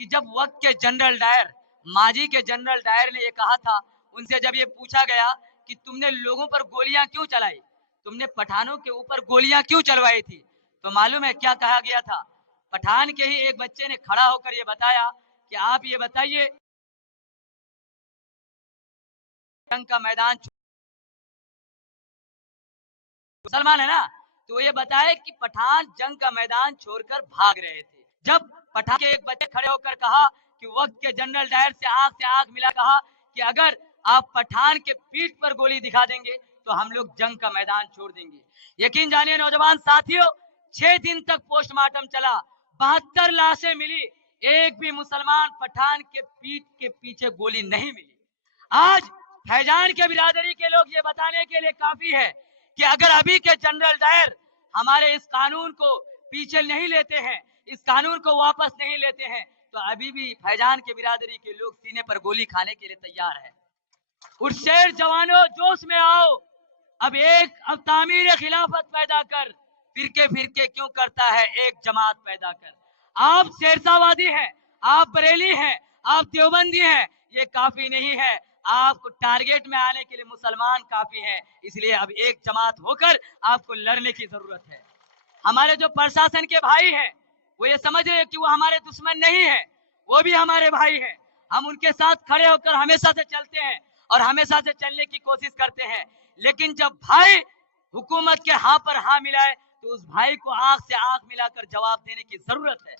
कि जब वक्त के जनरल डायर, माजी के जनरल डायर ने ये कहा था, उनसे जब ये पूछा गया कि तुमने लोगों पर गोलियां क्यों चलाई, तुमने पठानों के ऊपर गोलियां क्यों चलवाई थी, तो मालूम है क्या कहा गया था? पठान के ही एक बच्चे ने खड़ा होकर ये बताया कि आप ये बताइए, जंग का मैदान मुसलमान है ना, तो ये बताए कि पठान जंग का मैदान छोड़कर भाग रहे थे। जब पठान के एक बच्चे खड़े होकर कहा कि वक्त के जनरल डायर से आंख मिला कहा कि अगर आप पठान के पीठ पर गोली दिखा देंगे तो हम लोग जंग का मैदान छोड़ देंगे। यकीन जानिए नौजवान साथियों, 6 दिन तक पोस्टमार्टम चला, 72 लाशें मिली, एक भी मुसलमान पठान के पीठ के पीछे गोली नहीं मिली। आज फैजान के बिरादरी के लोग ये बताने के लिए काफी है कि अगर अभी के जनरल डायर हमारे इस कानून को पीछे नहीं लेते हैं, इस कानून को वापस नहीं लेते हैं, तो अभी भी फैजान के बिरादरी के लोग सीने पर गोली खाने के लिए तैयार है। उठ शेर जवानों, जोश में आओ, अब तामीर खिलाफत पैदा कर, फिरके फिरके क्यों करता है, एक जमात पैदा कर। आप शेरशाहवादी हैं, आप बरेली हैं, आप देवबंदी हैं, ये काफी नहीं है, आपको टारगेट में आने के लिए मुसलमान काफी है। इसलिए अब एक जमात होकर आपको लड़ने की जरूरत है। हमारे जो प्रशासन के भाई हैं वो ये समझ रहे हैं कि वो हमारे दुश्मन नहीं है, वो भी हमारे भाई हैं। हम उनके साथ खड़े होकर हमेशा से चलते हैं और हमेशा से चलने की कोशिश करते हैं, लेकिन जब भाई हुकूमत के हाँ पर हाँ मिलाए तो उस भाई को आंख से आंख मिलाकर जवाब देने की जरूरत है।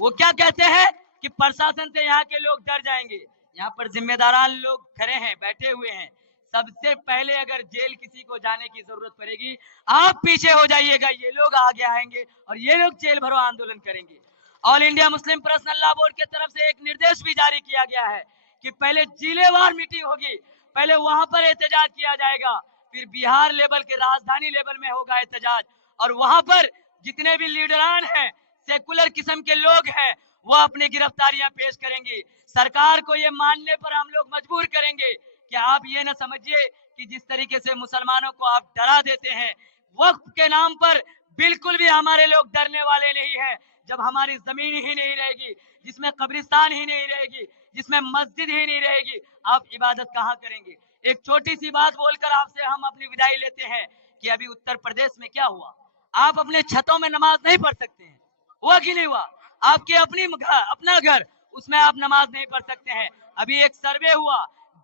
वो क्या कहते हैं कि प्रशासन से यहाँ के लोग डर जाएंगे। यहाँ पर जिम्मेदारान लोग खड़े हैं, बैठे हुए हैं। सबसे पहले अगर जेल किसी को जाने की जरूरत पड़ेगी, आप पीछे हो जाइएगा, ये लोग आगे आएंगे और ये लोग जेल भरो आंदोलन करेंगे। All India Muslim personal law board की तरफ से एक निर्देश भी जारी किया गया है कि पहले जिलेवार मीटिंग होगी, पहले वहां पर एहतजाज किया जाएगा, फिर बिहार लेवल के राजधानी लेवल में होगा एहतजाज, और वहां पर जितने भी लीडरान हैं, सेकुलर किस्म के लोग हैं, वो अपनी गिरफ्तारियां पेश करेंगी। सरकार को ये मानने पर हम लोग मजबूर करेंगे कि आप ये ना समझिए कि जिस तरीके से मुसलमानों को आप डरा देते हैं, वक्त के नाम पर बिल्कुल भी हमारे लोग डरने वाले नहीं है। जब हमारी जमीन ही नहीं रहेगी, जिसमें कब्रिस्तान ही नहीं रहेगी, जिसमें मस्जिद ही नहीं रहेगी, आप इबादत कहाँ करेंगे? एक छोटी सी बात बोलकर आपसे हम अपनी विदाई लेते हैं कि अभी उत्तर प्रदेश में क्या हुआ, आप अपने छतों में नमाज नहीं पढ़ सकते हैं, हुआ कि नहीं हुआ? आपके अपना घर, उसमें आप नमाज नहीं पढ़ सकते हैं। अभी एक सर्वे हुआ,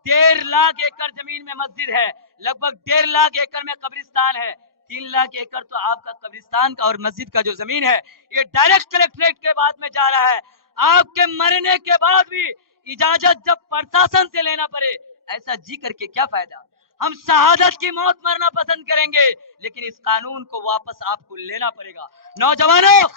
1.5 लाख एकड़ जमीन में मस्जिद है, लगभग 1.5 लाख एकड़ में कब्रिस्तान है, 3 लाख एकड़ तो आपका कब्रिस्तान का और मस्जिद का जो जमीन है ये डायरेक्ट कलेक्ट्रेट के बाद में जा रहा है। आपके मरने के बाद भी इजाजत जब प्रशासन से लेना पड़े, ऐसा जी करके क्या फायदा? हम शहादत की मौत मरना पसंद करेंगे, लेकिन इस कानून को वापस आपको लेना पड़ेगा। नौजवानों,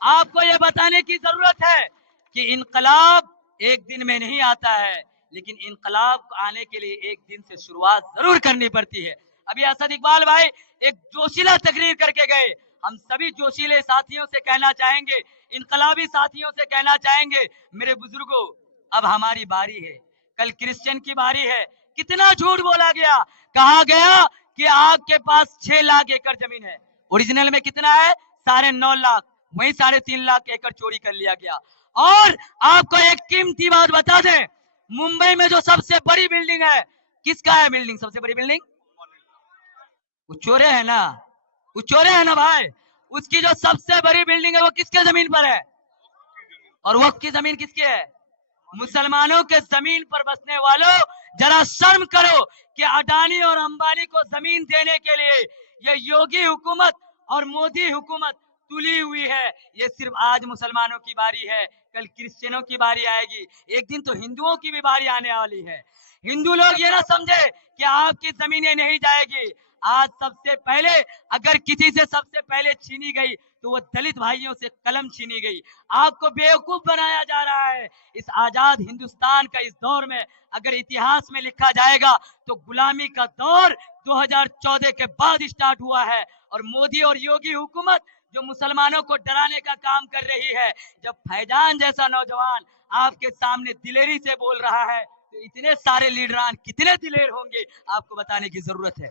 आपको यह बताने की जरूरत है कि इनकलाब एक दिन में नहीं आता है, लेकिन इनकलाब आने के लिए एक दिन से शुरुआत जरूर करनी पड़ती है। अभी असद इकबाल भाई एक जोशीला तकरीर करके गए। हम सभी जोशीले साथियों से कहना चाहेंगे, इनकलाबी साथियों से कहना चाहेंगे, मेरे बुजुर्गों, अब हमारी बारी है, कल क्रिश्चियन की बारी है। कितना झूठ बोला गया, कहा गया कि आपके पास 6 लाख एकड़ जमीन है, ओरिजिनल में कितना है? 9.5 लाख, वही 3.5 लाख एकड़ चोरी कर लिया गया। और आपको एक कीमती बात बता दें, मुंबई में जो सबसे बड़ी बिल्डिंग है, किसका है बिल्डिंग? सबसे बड़ी बिल्डिंग वो चोरे है ना, वो चोरे है ना भाई। उसकी जो सबसे बड़ी बिल्डिंग है वो किसके जमीन पर है? और वक्त की जमीन किसकी है? मुसलमानों के जमीन पर बसने वालों, जरा शर्म करो कि अडानी और अंबानी को जमीन देने के लिए ये योगी हुकूमत और मोदी हुकूमत तुली हुई है। ये सिर्फ आज मुसलमानों की बारी है, कल क्रिश्चियनों की बारी आएगी, एक दिन तो हिंदुओं की भी बारी आने वाली है। हिंदू लोग ये ना समझे कि आपकी जमीनें नहीं जाएगी। आज सबसे पहले अगर किसी से सबसे पहले छीनी गई तो वो दलित भाइयों से कलम छीनी गई। आपको बेवकूफ बनाया जा रहा है। इस आजाद हिंदुस्तान का इस दौर में अगर इतिहास में लिखा जाएगा तो गुलामी का दौर 2014 के बाद स्टार्ट हुआ है, और मोदी और योगी हुकूमत जो मुसलमानों को डराने का काम कर रही है, जब फैजान जैसा नौजवान आपके सामने दिलेरी से बोल रहा है तो इतने सारे लीडरान कितने दिलेर होंगे, आपको बताने की जरूरत है।